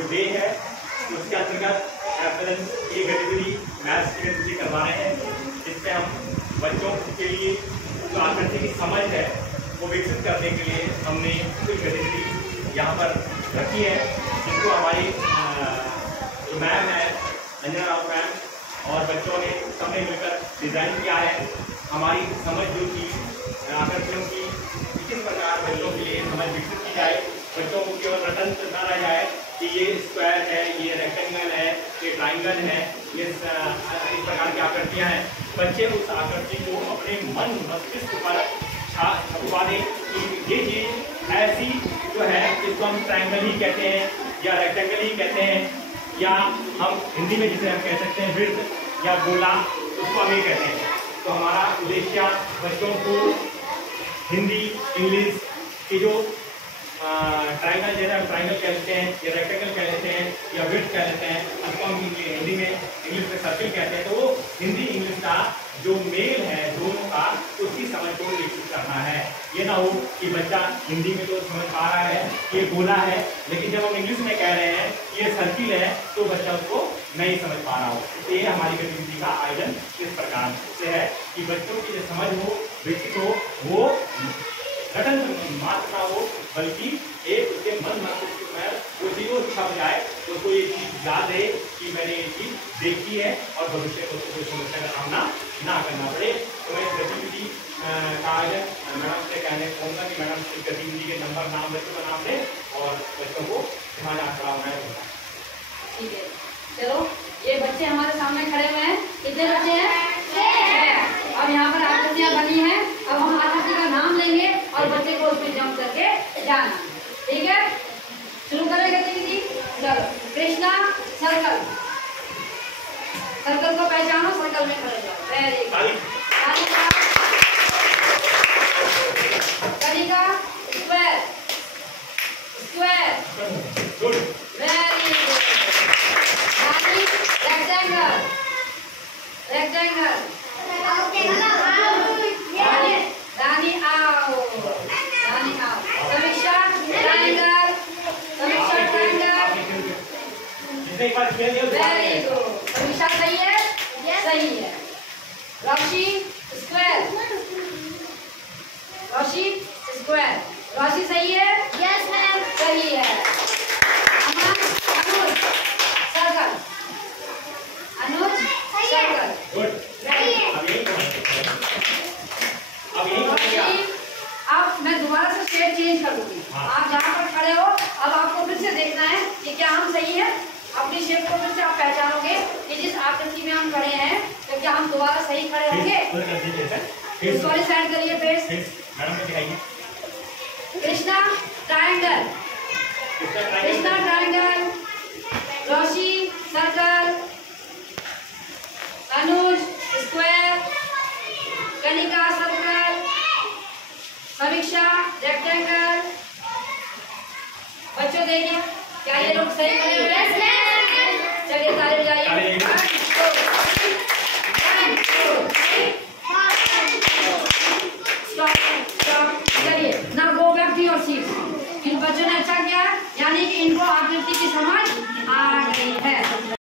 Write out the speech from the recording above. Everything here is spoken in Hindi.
जो डे है उसके अंतर्गत ये गतिविधि मैथ्स की गतिविधि करवा रहे हैं, जिसमें हम बच्चों के लिए जो आकृति की समझ है वो विकसित करने के लिए हमने कुछ गतिविधि यहाँ पर रखी है, जिनको हमारी जो मैम है अंजना राव मैम और बच्चों ने सबने मिलकर डिज़ाइन किया है। हमारी समझ जो थी आकृतियों की किस प्रकार बच्चों के लिए समझ विकसित की जाए, बच्चों को केवल रटन न रह जाए कि ये स्क्वायर है, ये रेक्टेंगल है, ये ट्राइंगल है, ये इस प्रकार की आकृतियाँ हैं। बच्चे उस आकृति को अपने मन मस्तिष्क पर छपवा दें कि ये चीज़ ऐसी जो है इसको हम ट्राइंगल ही कहते हैं या रेक्टेंगल ही कहते हैं, या हम हिंदी में जिसे हम कह सकते हैं वृत्त या गोला, उसको हम ये कहते हैं। तो हमारा उद्देश्य बच्चों को हिंदी इंग्लिश की जो ट्राइंगल जैसे हम ट्राइंगल कह लेते हैं या रेक्टेंगल कह लेते हैं या विड्थ कह लेते हैं, उसको हम हिंदी में इंग्लिश में सर्किल कहते हैं। तो वो हिंदी इंग्लिश का जो मेल है दोनों का, उसकी समझ को विकसित करना है। ये ना हो कि बच्चा हिंदी में तो समझ पा रहा है ये गोला है, लेकिन जब हम इंग्लिश में कह रहे हैं ये सर्किल है तो बच्चा उसको नहीं समझ पा रहा हो। तो ये हमारी गतिविधि का आयोजन इस प्रकार से है कि बच्चों की जो समझ हो विकसित हो, वो घटन मात्र ना हो बल्कि एक उसके मन मस्तिष्क में वो चीज़ छप जाए, तो उसको ये चीज़ याद रहे कि मैंने ये चीज़ देखी है और भविष्य में उसको कोई समस्या का सामना ना करना पड़े। तो मैं इस गतिविधि का आयोजन मैडम से कहने कहूँगा कि मैडम इस गतिविधि के नंबर नाम बच्चों का नाम दें और बच्चों को हमारे आंकड़ा होना है। ठीक है, चलो ये बच्चे हमारे सामने खड़े हुए हैं। कितने बच्चे हैं? अब यहाँ पर आकृतियाँ बनी हैं। अब हम आकृति का नाम लेंगे और बच्चे को उसमें जंप करके जाना। ठीक है, शुरू करें गतिविधि। चलो, कृष्णा सर्कल, सर्कल को पहचानो, सर्कल में खड़े जाओ। Very good. Kanika square, square, very good. Rani rectangle, rectangle, Rani आओ, रानी आओ। समीक्षा ट्रायंगल, समीक्षा ट्रायंगल, वेरी गुड। समीक्षा सही है? सही है। रोशी स्क्वायर, रोशी स्क्वायर, रोशी सही है? यस मैम, सही है। अनुज सर्कल, अनुज सर्कल, गुड। अब मैं दोबारा से स्टेट चेंज कर दूंगी। आप जहाँ पर खड़े हो अब आपको फिर से देखना है कि क्या हम सही है। अपनी शेप को फिर से आप पहचानोगे कि जिस आकृति में हम खड़े हैं तो क्या हम दोबारा सही खड़े होंगे। सॉरी, साइड करिए face. Krishna triangle, Krishna triangle, Roshi circle, Anuj square, Kanika circle, Samiksha rectangle. बच्चों देखिए क्या ये लोग सही खड़े हुए हैं?